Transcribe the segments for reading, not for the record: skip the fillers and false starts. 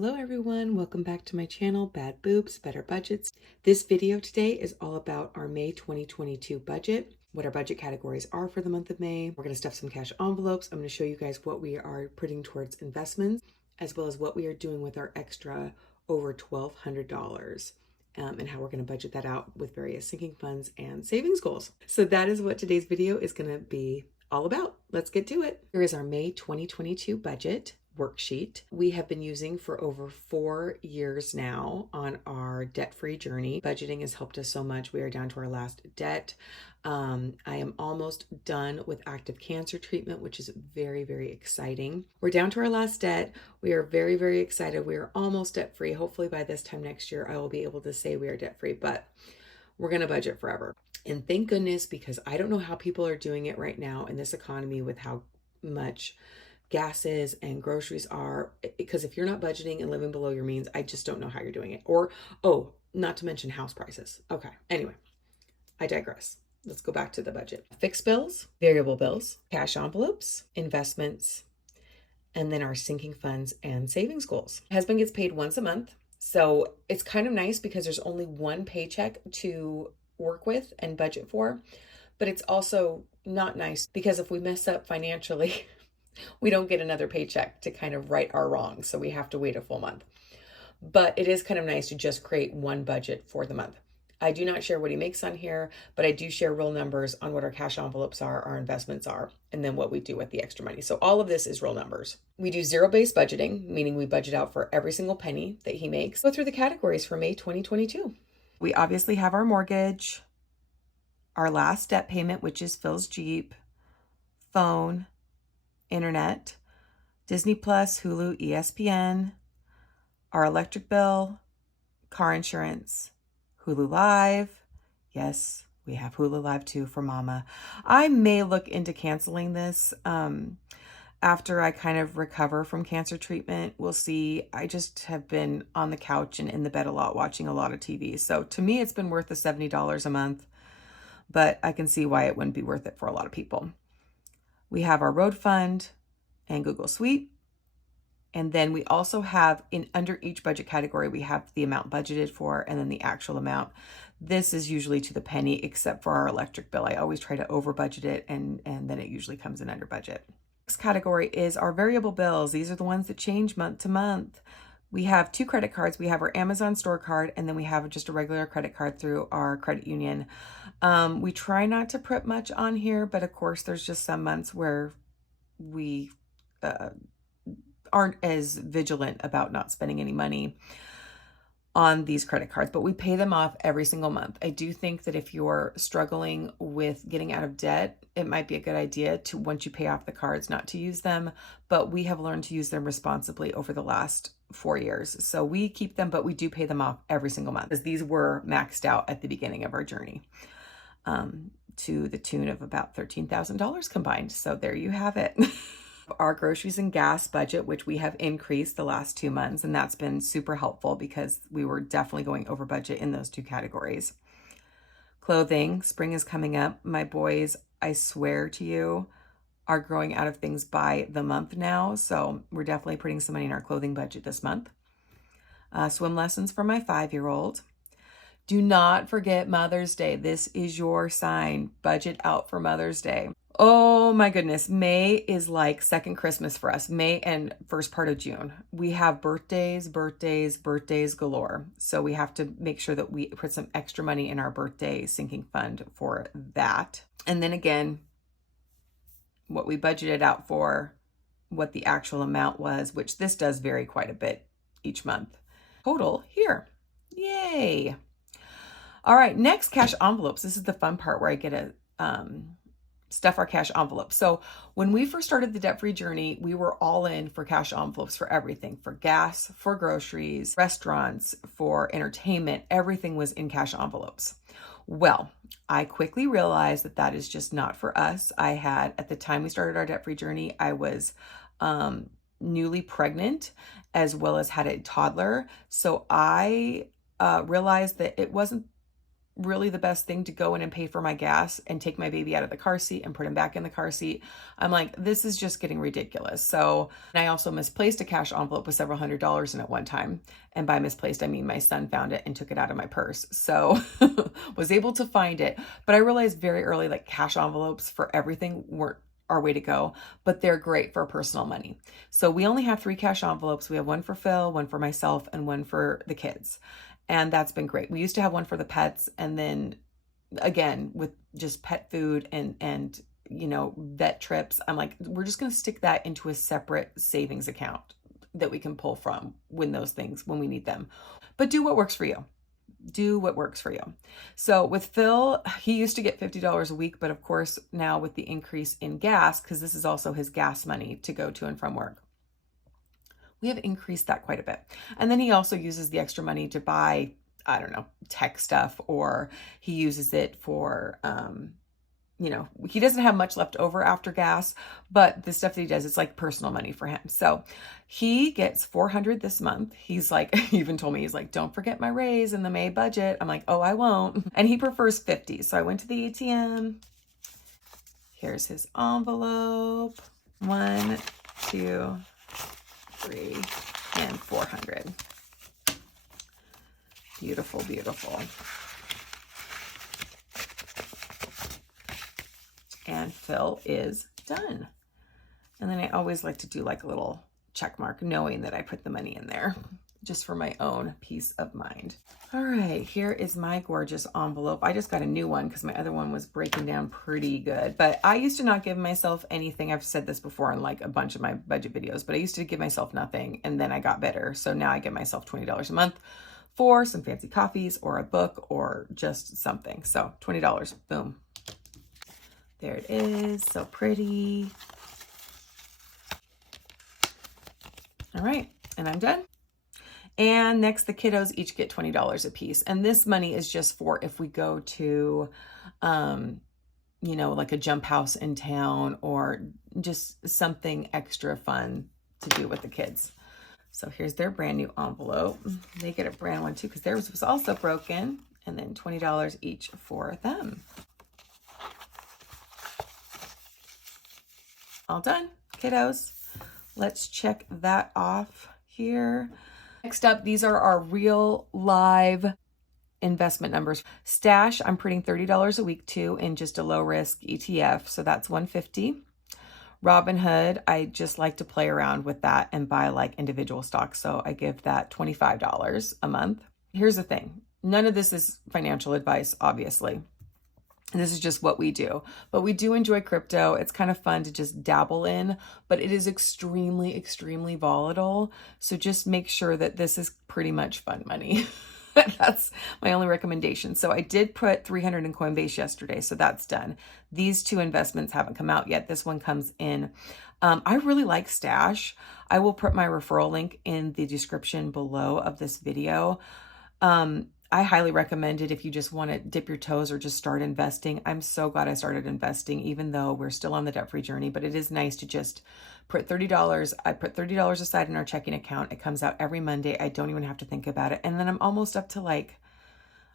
Hello everyone, welcome back to my channel, Bad Boobs, Better Budgets. This video today is all about our May 2022 budget, what our budget categories are for the month of May. We're going to stuff some cash envelopes. I'm going to show you guys what we are putting towards investments, as well as what we are doing with our extra over $1,200. And how we're going to budget that out with various sinking funds and savings goals. So that is what today's video is going to be all about. Let's get to it. Here is our May 2022 budget worksheet we have been using for over 4 years now on our debt-free journey. Budgeting has helped us so much. We are down to our last debt. I am almost done with active cancer treatment, which is very, very exciting. We're down to our last debt. We are very, very excited. We are almost debt-free. Hopefully by this time next year, I will be able to say we are debt-free, but we're going to budget forever. And thank goodness, because I don't know how people are doing it right now in this economy with how much gases and groceries are, because if you're not budgeting and living below your means, I just don't know how you're doing it. Or, oh, not to mention house prices. Okay, anyway, I digress. Let's go back to the budget. Fixed bills, variable bills, cash envelopes, investments, and then our sinking funds and savings goals. Husband gets paid once a month, so it's kind of nice because there's only one paycheck to work with and budget for, but it's also not nice because if we mess up financially, we don't get another paycheck to kind of right our wrongs, so we have to wait a full month. But it is kind of nice to just create one budget for the month. I do not share what he makes on here, but I do share real numbers on what our cash envelopes are, our investments are, and then what we do with the extra money. So all of this is real numbers. We do zero-based budgeting, meaning we budget out for every single penny that he makes. Go through the categories for May 2022. We obviously have our mortgage, our last debt payment, which is Phil's Jeep, phone, internet, Disney Plus, Hulu, ESPN, our electric bill, car insurance, Hulu Live. Yes, we have Hulu Live too for Mama. I may look into canceling this after I kind of recover from cancer treatment. We'll see. I just have been on the couch and in the bed a lot, watching a lot of TV. So to me, it's been worth the $70 a month, but I can see why it wouldn't be worth it for a lot of people. We have our road fund and Google Suite. And then we also have under each budget category, we have the amount budgeted for and then the actual amount. This is usually to the penny, except for our electric bill. I always try to over budget it and then it usually comes in under budget. Next category is our variable bills. These are the ones that change month to month. We have 2 credit cards. We have our Amazon store card, and then we have just a regular credit card through our credit union. We try not to put much on here, but of course there's just some months where we aren't as vigilant about not spending any money on these credit cards, but we pay them off every single month. I do think that if you're struggling with getting out of debt, it might be a good idea to, once you pay off the cards, not to use them, but we have learned to use them responsibly over the last 4 years. So we keep them, but we do pay them off every single month, because these were maxed out at the beginning of our journey to the tune of about $13,000 combined. So there you have it. Our groceries and gas budget, which we have increased the last 2 months, and that's been super helpful because we were definitely going over budget in those 2 categories. Clothing, spring is coming up. My boys, I swear to you, are growing out of things by the month now, so we're definitely putting some money in our clothing budget this month. Swim lessons for my 5-year-old. Do not forget Mother's Day. This is your sign. Budget out for Mother's Day. Oh my goodness. May is like second Christmas for us. May and first part of June. We have birthdays galore. So we have to make sure that we put some extra money in our birthday sinking fund for that. And then again, what we budgeted out for, what the actual amount was, which this does vary quite a bit each month. Total here. Yay. All right, next, cash envelopes. This is the fun part where I get to stuff our cash envelopes. So when we first started the debt-free journey, we were all in for cash envelopes for everything, for gas, for groceries, restaurants, for entertainment. Everything was in cash envelopes. Well, I quickly realized that that is just not for us. At the time we started our debt-free journey, I was newly pregnant as well as had a toddler. So I realized that it wasn't really the best thing to go in and pay for my gas and take my baby out of the car seat and put him back in the car seat. I'm like, this is just getting ridiculous. So, and I also misplaced a cash envelope with several $100s in it one time. And by misplaced, I mean my son found it and took it out of my purse. So was able to find it. But I realized very early, like, cash envelopes for everything weren't our way to go, but they're great for personal money. So we only have 3 cash envelopes. We have one for Phil, one for myself, and one for the kids. And that's been great. We used to have one for the pets, and then again with just pet food and vet trips, I'm like, we're just going to stick that into a separate savings account that we can pull from when we need them. But do what works for you. Do what works for you. So with Phil, he used to get $50 a week, but of course now with the increase in gas, because this is also his gas money to go to and from work, we have increased that quite a bit. And then he also uses the extra money to buy, I don't know, tech stuff, or he uses it for, he doesn't have much left over after gas, but the stuff that he does, it's like personal money for him. So he gets $400 this month. He's like, he even told me, he's like, don't forget my raise in the May budget. I'm like, oh, I won't. And he prefers 50. So I went to the ATM. Here's his envelope. 1, 2, 3, and 400. Beautiful, beautiful. And Phil is done. And then I always like to do like a little check mark, knowing that I put the money in there just for my own peace of mind. All right, here is my gorgeous envelope. I just got a new one because my other one was breaking down pretty good. But I used to not give myself anything. I've said this before in like a bunch of my budget videos, but I used to give myself nothing, and then I got better. So now I give myself $20 a month for some fancy coffees or a book or just something. So $20, boom. There it is, so pretty. All right, and I'm done. And next, the kiddos each get $20 a piece. And this money is just for if we go to, like a jump house in town, or just something extra fun to do with the kids. So here's their brand new envelope. They get a brand one too, because theirs was also broken. And then $20 each for them. All done, kiddos. Let's check that off here. Next up, these are our real live investment numbers. Stash, I'm putting $30 a week to in just a low risk ETF. So that's $150. Robinhood, I just like to play around with that and buy like individual stocks. So I give that $25 a month. Here's the thing. None of this is financial advice, obviously. And this is just what we do. But we do enjoy crypto. It's kind of fun to just dabble in, but it is extremely, extremely volatile. So just make sure that this is pretty much fun money. That's my only recommendation. So I did put 300 in Coinbase yesterday, so that's done. These 2 investments haven't come out yet. This one comes in. I really like Stash. I will put my referral link in the description below of this video. I highly recommend it if you just want to dip your toes or just start investing. I'm so glad I started investing, even though we're still on the debt-free journey, but it is nice to just put $30. I put $30 aside in our checking account. It comes out every Monday. I don't even have to think about it. And then I'm almost up to I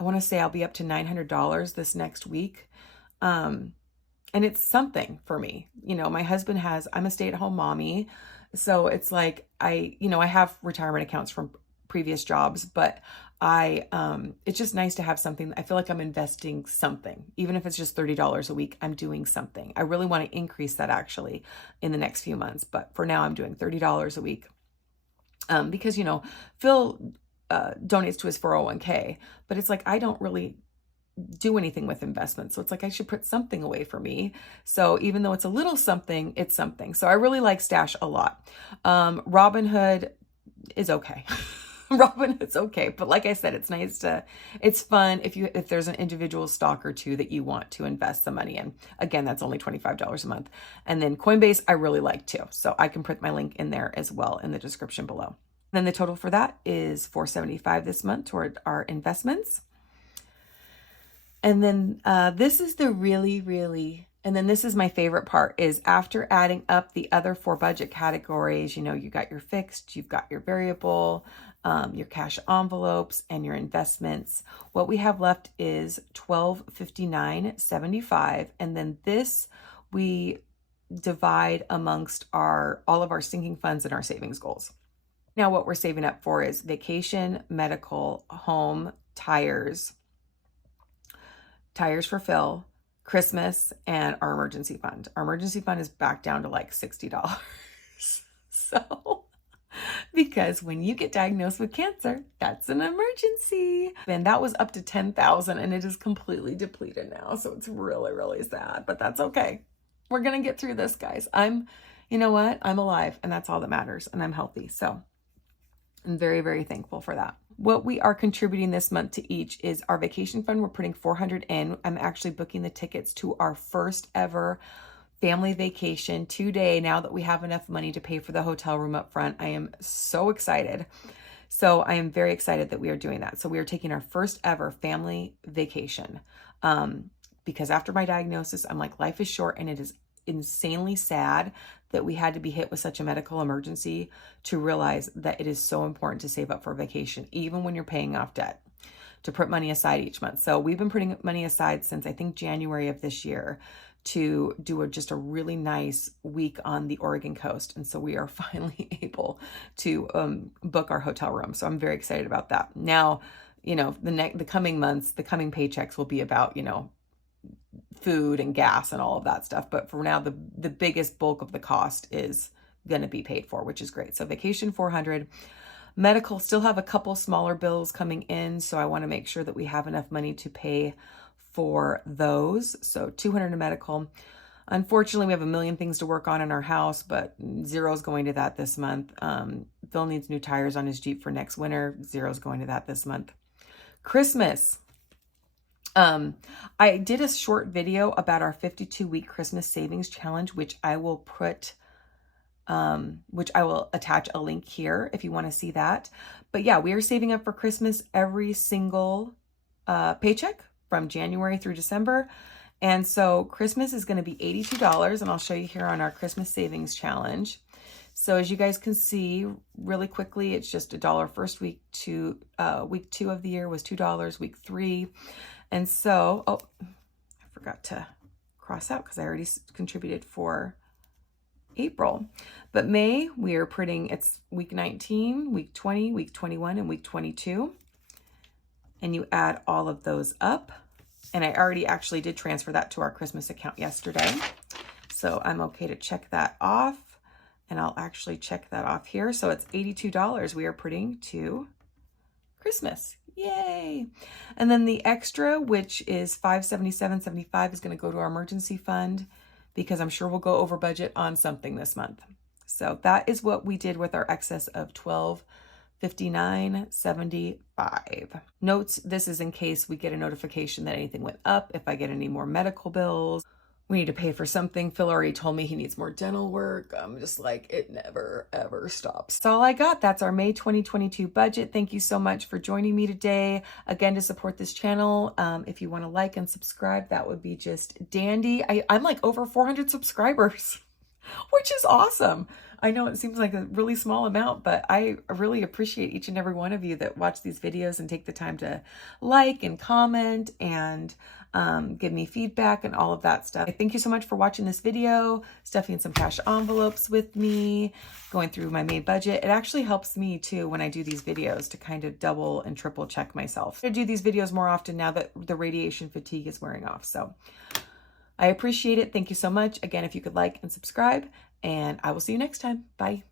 want to say I'll be up to $900 this next week. And it's something for me. My husband I'm a stay-at-home mommy. So it's like, I have retirement accounts from previous jobs, but it's just nice to have something. I feel like I'm investing something, even if it's just $30 a week, I'm doing something. I really want to increase that actually in the next few months. But for now, I'm doing $30 a week. Because, Phil donates to his 401k, but it's like, I don't really do anything with investments. So it's like, I should put something away for me. So even though it's a little something, it's something. So I really like Stash a lot. Robinhood is okay. Robinhood's okay. But like I said, it's fun if there's an individual stock or two that you want to invest some money in. Again, that's only $25 a month. And then Coinbase, I really like too. So I can put my link in there as well in the description below. Then the total for that is $475 this month toward our investments. And then this is the and then this is my favorite part, is after adding up the other 4 budget categories, you got your fixed, you've got your variable, your cash envelopes, and your investments. What we have left is $12.59.75, and then this we divide amongst all of our sinking funds and our savings goals. Now what we're saving up for is vacation, medical, home, tires for Phil, Christmas, and our emergency fund. Our emergency fund is back down to like $60. So, because when you get diagnosed with cancer, that's an emergency. And that was up to $10,000 and it is completely depleted now. So it's really, really sad, but that's okay. We're going to get through this, guys. You know what? I'm alive and that's all that matters, and I'm healthy. So I'm very, very thankful for that. What we are contributing this month to each is our vacation fund. We're putting $400 in. I'm actually booking the tickets to our first ever family vacation today, now that we have enough money to pay for the hotel room up front. I am so excited. So I am very excited that we are doing that. So we are taking our first ever family vacation. Because after my diagnosis, I'm like, life is short, and it is insanely sad that we had to be hit with such a medical emergency to realize that it is so important to save up for a vacation, even when you're paying off debt, to put money aside each month. So we've been putting money aside since I think January of this year to do just a really nice week on the Oregon coast. And so we are finally able to book our hotel room. So I'm very excited about that. Now, the coming months, the coming paychecks will be about, food and gas and all of that stuff. But for now, the biggest bulk of the cost is going to be paid for, which is great. So vacation, $400. Medical, still have a couple smaller bills coming in. So I want to make sure that we have enough money to pay for those. So $200 in medical. Unfortunately, we have a million things to work on in our house, but zero's going to that this month. Phil needs new tires on his Jeep for next winter. Zero's going to that this month. Christmas. I did a short video about our 52-week Christmas savings challenge, which I will attach a link here if you want to see that. But yeah, we are saving up for Christmas every single paycheck from January through December. And so Christmas is going to be $82, and I'll show you here on our Christmas savings challenge. So as you guys can see really quickly, it's just $1 first week. Week 2 of the year was $2, week 3. And so, I forgot to cross out because I already contributed for April. But May, we are putting, it's week 19, week 20, week 21, and week 22. And you add all of those up. And I already actually did transfer that to our Christmas account yesterday. So I'm okay to check that off. And I'll actually check that off here. So it's $82 we are putting to Christmas. Yay. And then the extra, which is $577.75, is going to go to our emergency fund because I'm sure we'll go over budget on something this month. So that is what we did with our excess of $12.59.75. Notes, this is in case we get a notification that anything went up, if I get any more medical bills. We need to pay for something. Phil already told me he needs more dental work. I'm just like, it never, ever stops. That's all I got. That's our May 2022 budget. Thank you so much for joining me today. Again, to support this channel, if you want to like and subscribe, that would be just dandy. I'm like over 400 subscribers, which is awesome. I know it seems like a really small amount, but I really appreciate each and every one of you that watch these videos and take the time to like and comment and give me feedback and all of that stuff. Thank you so much for watching this video, stuffing some cash envelopes with me, going through my May budget. It actually helps me too when I do these videos to kind of double and triple check myself. I do these videos more often now that the radiation fatigue is wearing off. So I appreciate it. Thank you so much. Again, if you could like and subscribe, and I will see you next time. Bye.